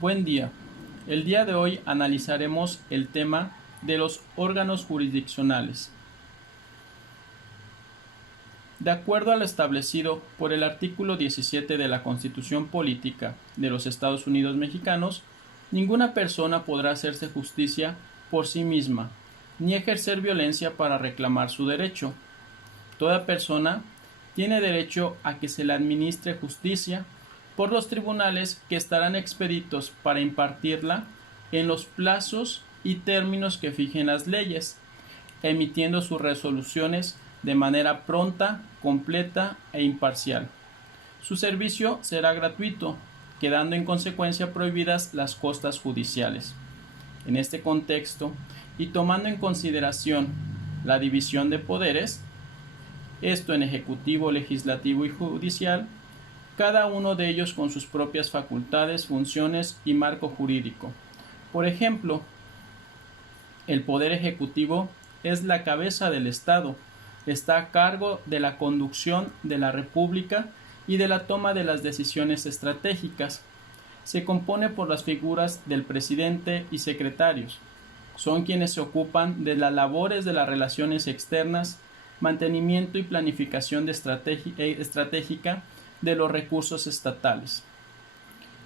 Buen día. El día de hoy analizaremos el tema de los órganos jurisdiccionales. De acuerdo a lo establecido por el artículo 17 de la Constitución Política de los Estados Unidos Mexicanos, ninguna persona podrá hacerse justicia por sí misma, ni ejercer violencia para reclamar su derecho. Toda persona tiene derecho a que se le administre justicia por los tribunales que estarán expeditos para impartirla en los plazos y términos que fijen las leyes, emitiendo sus resoluciones de manera pronta, completa e imparcial. Su servicio será gratuito, quedando en consecuencia prohibidas las costas judiciales. En este contexto, y tomando en consideración la división de poderes, esto en ejecutivo, legislativo y judicial, cada uno de ellos con sus propias facultades, funciones y marco jurídico. Por ejemplo, el Poder Ejecutivo es la cabeza del Estado, está a cargo de la conducción de la República y de la toma de las decisiones estratégicas. Se compone por las figuras del presidente y secretarios. Son quienes se ocupan de las labores de las relaciones externas, mantenimiento y planificación estratégica de los recursos estatales.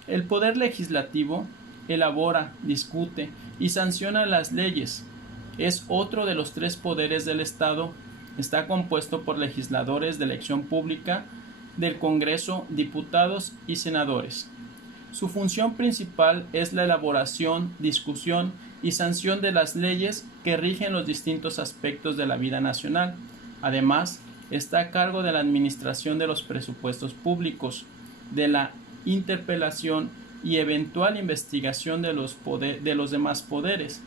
El Poder Legislativo elabora, discute y sanciona las leyes. Es otro de los tres poderes del Estado. Está compuesto por legisladores de elección pública del Congreso, diputados y senadores. Su función principal es la elaboración, discusión y sanción de las leyes que rigen los distintos aspectos de la vida nacional. Además, está a cargo de la administración de los presupuestos públicos, de la interpelación y eventual investigación de los demás poderes.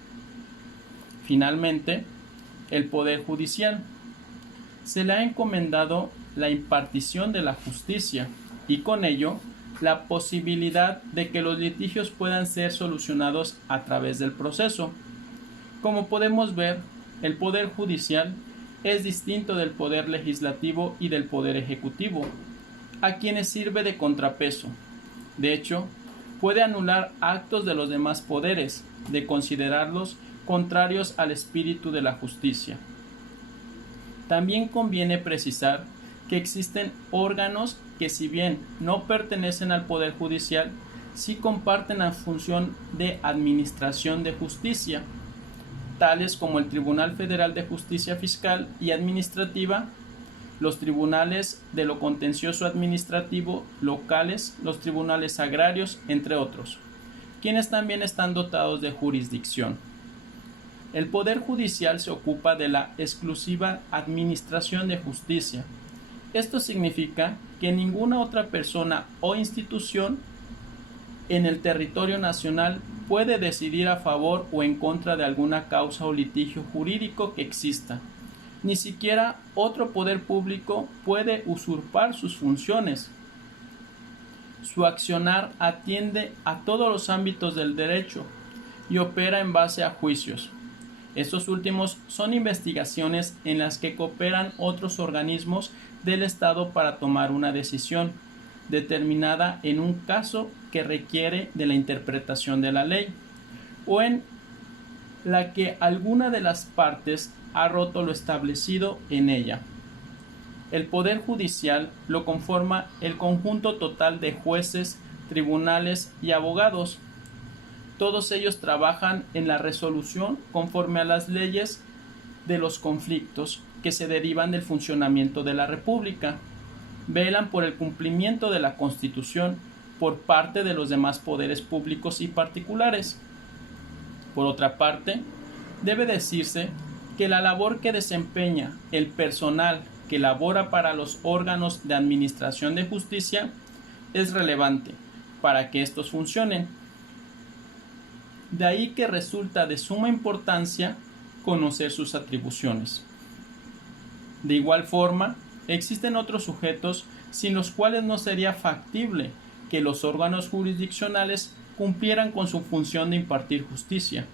Finalmente, el Poder Judicial. Se le ha encomendado la impartición de la justicia y con ello la posibilidad de que los litigios puedan ser solucionados a través del proceso. Como podemos ver, el Poder Judicial es distinto del Poder Legislativo y del Poder Ejecutivo, a quienes sirve de contrapeso. De hecho, puede anular actos de los demás poderes, de considerarlos contrarios al espíritu de la justicia. También conviene precisar que existen órganos que, si bien no pertenecen al Poder Judicial, sí comparten la función de administración de justicia, tales como el Tribunal Federal de Justicia Fiscal y Administrativa, los tribunales de lo contencioso administrativo locales, los tribunales agrarios, entre otros, quienes también están dotados de jurisdicción. El Poder Judicial se ocupa de la exclusiva administración de justicia. Esto significa que ninguna otra persona o institución en el territorio nacional puede decidir a favor o en contra de alguna causa o litigio jurídico que exista. Ni siquiera otro poder público puede usurpar sus funciones. Su accionar atiende a todos los ámbitos del derecho y opera en base a juicios. Estos últimos son investigaciones en las que cooperan otros organismos del Estado para tomar una decisión determinada en un caso que requiere de la interpretación de la ley o en la que alguna de las partes ha roto lo establecido en ella. El Poder Judicial lo conforma el conjunto total de jueces, tribunales y abogados. Todos ellos trabajan en la resolución conforme a las leyes de los conflictos que se derivan del funcionamiento de la República. Velan por el cumplimiento de la Constitución por parte de los demás poderes públicos y particulares. Por otra parte, debe decirse que la labor que desempeña el personal que labora para los órganos de administración de justicia es relevante para que estos funcionen. De ahí que resulta de suma importancia conocer sus atribuciones. De igual forma, existen otros sujetos sin los cuales no sería factible que los órganos jurisdiccionales cumplieran con su función de impartir justicia,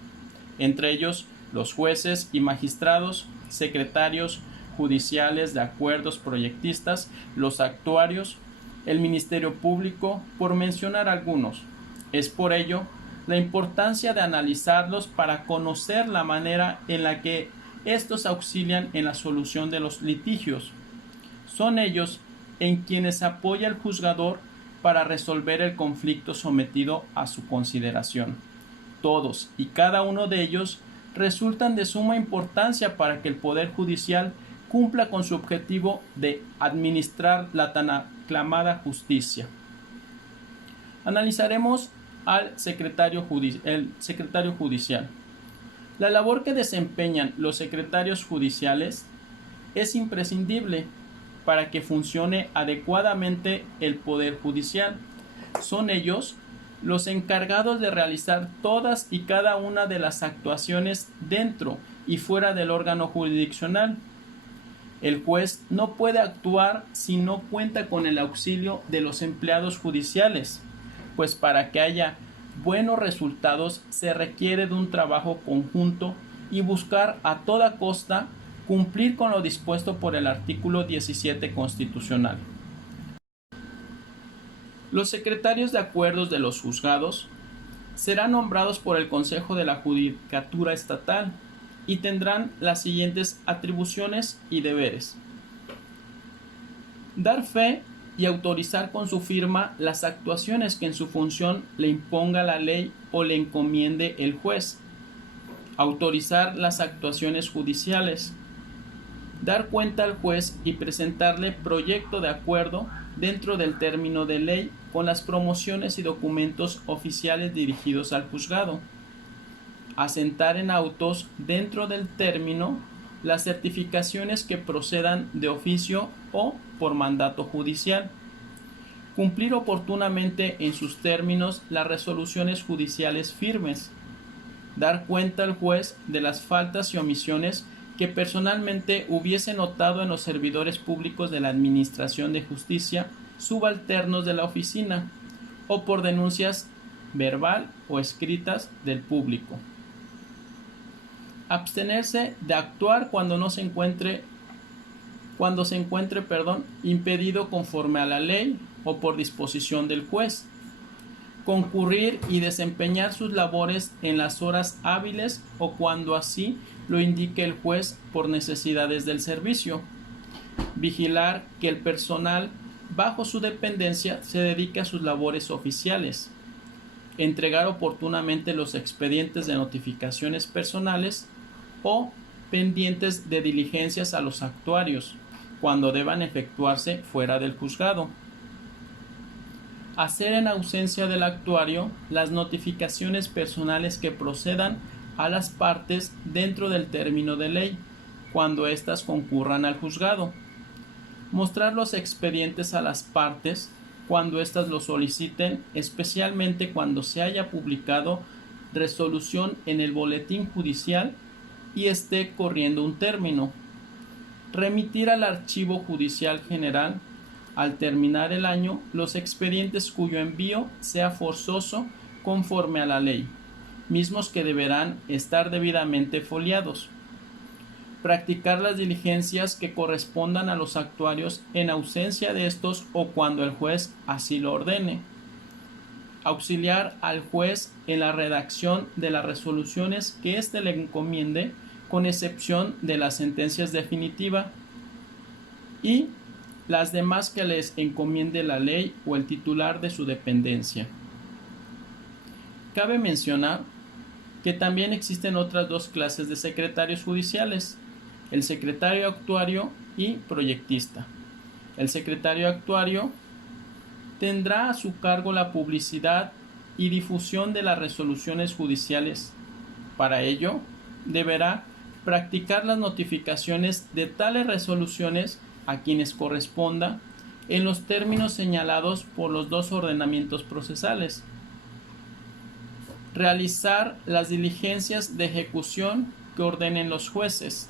entre ellos los jueces y magistrados, secretarios judiciales de acuerdos proyectistas, los actuarios, el Ministerio Público, por mencionar algunos. Es por ello la importancia de analizarlos para conocer la manera en la que estos auxilian en la solución de los litigios. Son ellos en quienes apoya el juzgador para resolver el conflicto sometido a su consideración. Todos y cada uno de ellos resultan de suma importancia para que el Poder Judicial cumpla con su objetivo de administrar la tan aclamada justicia. Analizaremos al secretario judicial. La labor que desempeñan los secretarios judiciales es imprescindible para que funcione adecuadamente el Poder Judicial. Son ellos los encargados de realizar todas y cada una de las actuaciones dentro y fuera del órgano jurisdiccional. El juez no puede actuar si no cuenta con el auxilio de los empleados judiciales, pues para que haya buenos resultados se requiere de un trabajo conjunto y buscar a toda costa cumplir con lo dispuesto por el artículo 17 constitucional. Los secretarios de acuerdos de los juzgados serán nombrados por el Consejo de la Judicatura Estatal y tendrán las siguientes atribuciones y deberes: dar fe y autorizar con su firma las actuaciones que en su función le imponga la ley o le encomiende el juez, autorizar las actuaciones judiciales, dar cuenta al juez y presentarle proyecto de acuerdo dentro del término de ley con las promociones y documentos oficiales dirigidos al juzgado, asentar en autos dentro del término las certificaciones que procedan de oficio o por mandato judicial, cumplir oportunamente en sus términos las resoluciones judiciales firmes, dar cuenta al juez de las faltas y omisiones que personalmente hubiese notado en los servidores públicos de la Administración de Justicia subalternos de la oficina o por denuncias verbal o escritas del público. Abstenerse de actuar cuando se encuentre impedido conforme a la ley o por disposición del juez. Concurrir y desempeñar sus labores en las horas hábiles o cuando así lo indique el juez por necesidades del servicio. Vigilar que el personal bajo su dependencia se dedique a sus labores oficiales. Entregar oportunamente los expedientes de notificaciones personales o pendientes de diligencias a los actuarios cuando deban efectuarse fuera del juzgado. Hacer en ausencia del actuario las notificaciones personales que procedan a las partes dentro del término de ley, cuando éstas concurran al juzgado. Mostrar los expedientes a las partes cuando éstas lo soliciten, especialmente cuando se haya publicado resolución en el boletín judicial y esté corriendo un término. Remitir al Archivo Judicial General al terminar el año los expedientes cuyo envío sea forzoso conforme a la ley, mismos que deberán estar debidamente foliados. Practicar las diligencias que correspondan a los actuarios en ausencia de estos o cuando el juez así lo ordene. Auxiliar al juez en la redacción de las resoluciones que éste le encomiende, con excepción de las sentencias definitivas y las demás que les encomiende la ley o el titular de su dependencia. Cabe mencionar que también existen otras dos clases de secretarios judiciales: el secretario actuario y proyectista. El secretario actuario tendrá a su cargo la publicidad y difusión de las resoluciones judiciales. Para ello, deberá practicar las notificaciones de tales resoluciones a quienes corresponda en los términos señalados por los dos ordenamientos procesales. Realizar las diligencias de ejecución que ordenen los jueces.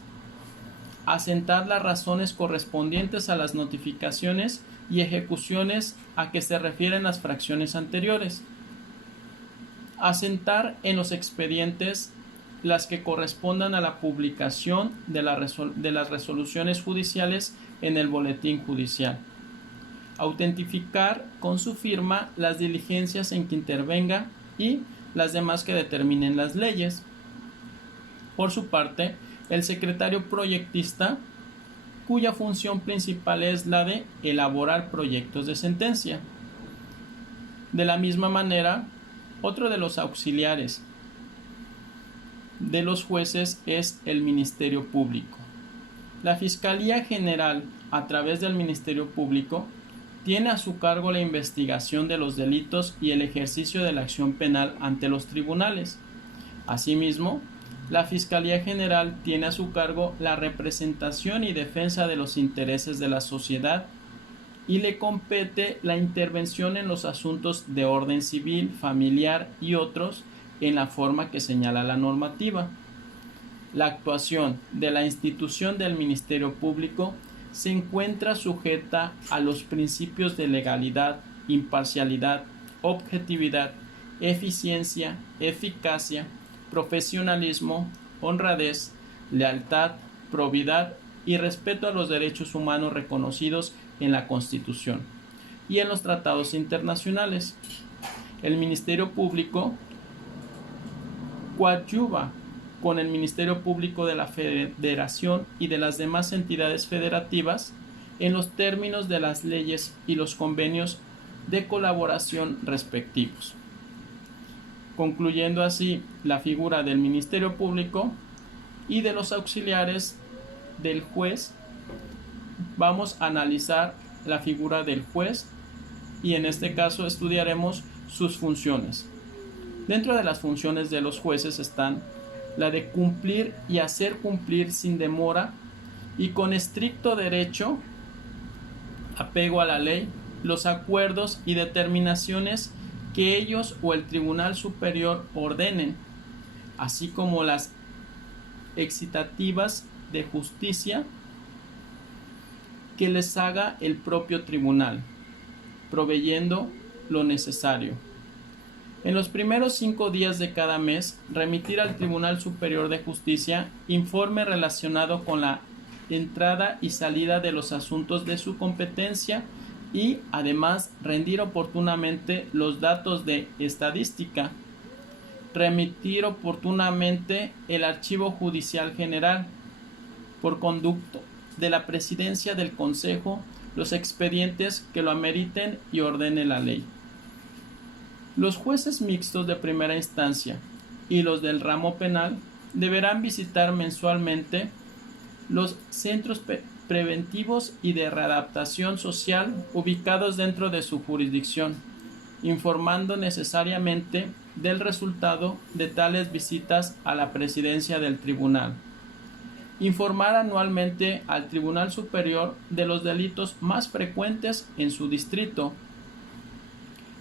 Asentar las razones correspondientes a las notificaciones y ejecuciones a que se refieren las fracciones anteriores. Asentar en los expedientes las que correspondan a la publicación de las resoluciones judiciales en el boletín judicial. autentificar con su firma las diligencias en que intervenga y las demás que determinen las leyes. Por su parte, el secretario proyectista, cuya función principal es la de elaborar proyectos de sentencia. De la misma manera, otro de los auxiliares de los jueces es el Ministerio Público. La Fiscalía General, a través del Ministerio Público, tiene a su cargo la investigación de los delitos y el ejercicio de la acción penal ante los tribunales. Asimismo, la Fiscalía General tiene a su cargo la representación y defensa de los intereses de la sociedad y le compete la intervención en los asuntos de orden civil, familiar y otros en la forma que señala la normativa. La actuación de la institución del Ministerio Público se encuentra sujeta a los principios de legalidad, imparcialidad, objetividad, eficiencia, eficacia, profesionalismo, honradez, lealtad, probidad y respeto a los derechos humanos reconocidos en la Constitución y en los tratados internacionales. El Ministerio Público coadyuva con el Ministerio Público de la Federación y de las demás entidades federativas en los términos de las leyes y los convenios de colaboración respectivos. Concluyendo así la figura del Ministerio Público y de los auxiliares del juez, vamos a analizar la figura del juez y en este caso estudiaremos sus funciones. Dentro de las funciones de los jueces están la de cumplir y hacer cumplir sin demora y con estricto derecho, apego a la ley, los acuerdos y determinaciones que ellos o el Tribunal Superior ordenen, así como las excitativas de justicia que les haga el propio tribunal, proveyendo lo necesario. En los primeros 5 días de cada mes, remitir al Tribunal Superior de Justicia informe relacionado con la entrada y salida de los asuntos de su competencia y, además, rendir oportunamente los datos de estadística, remitir oportunamente el Archivo Judicial General, por conducto de la Presidencia del Consejo, los expedientes que lo ameriten y ordene la ley. Los jueces mixtos de primera instancia y los del ramo penal deberán visitar mensualmente los centros preventivos y de readaptación social ubicados dentro de su jurisdicción, informando necesariamente del resultado de tales visitas a la presidencia del tribunal. Informar anualmente al Tribunal Superior de los delitos más frecuentes en su distrito.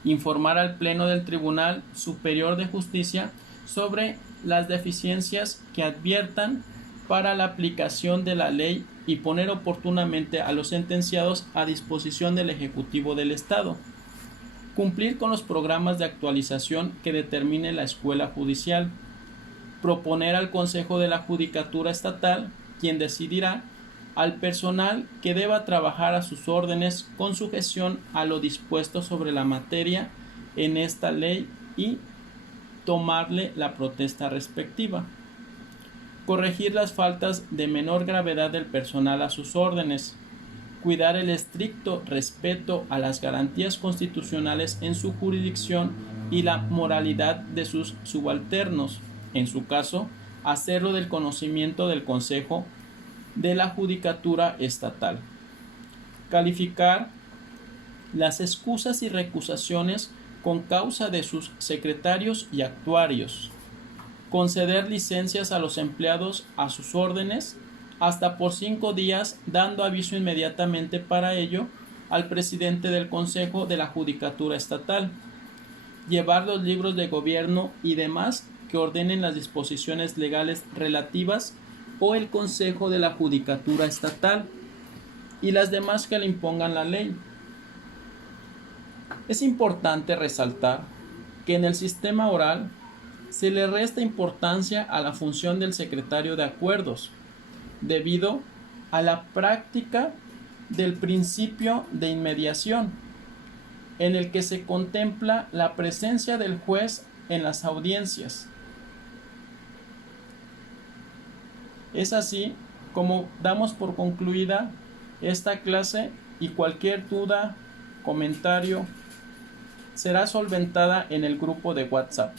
Informar al Pleno del Tribunal Superior de Justicia sobre las deficiencias que adviertan para la aplicación de la ley y poner oportunamente a los sentenciados a disposición del Ejecutivo del Estado. Cumplir con los programas de actualización que determine la Escuela Judicial. Proponer al Consejo de la Judicatura Estatal, quien decidirá, al personal que deba trabajar a sus órdenes con sujeción a lo dispuesto sobre la materia en esta ley y tomarle la protesta respectiva. Corregir las faltas de menor gravedad del personal a sus órdenes. Cuidar el estricto respeto a las garantías constitucionales en su jurisdicción y la moralidad de sus subalternos. En su caso, hacerlo del conocimiento del Consejo de la Judicatura Estatal. Calificar las excusas y recusaciones con causa de sus secretarios y actuarios. Conceder licencias a los empleados a sus órdenes hasta por 5 días, dando aviso inmediatamente para ello al presidente del Consejo de la Judicatura Estatal. Llevar los libros de gobierno y demás que ordenen las disposiciones legales relativas o el Consejo de la Judicatura Estatal y las demás que le impongan la ley. Es importante resaltar que en el sistema oral se le resta importancia a la función del secretario de acuerdos, debido a la práctica del principio de inmediación, en el que se contempla la presencia del juez en las audiencias. Es así como damos por concluida esta clase y cualquier duda, comentario, será solventada en el grupo de WhatsApp.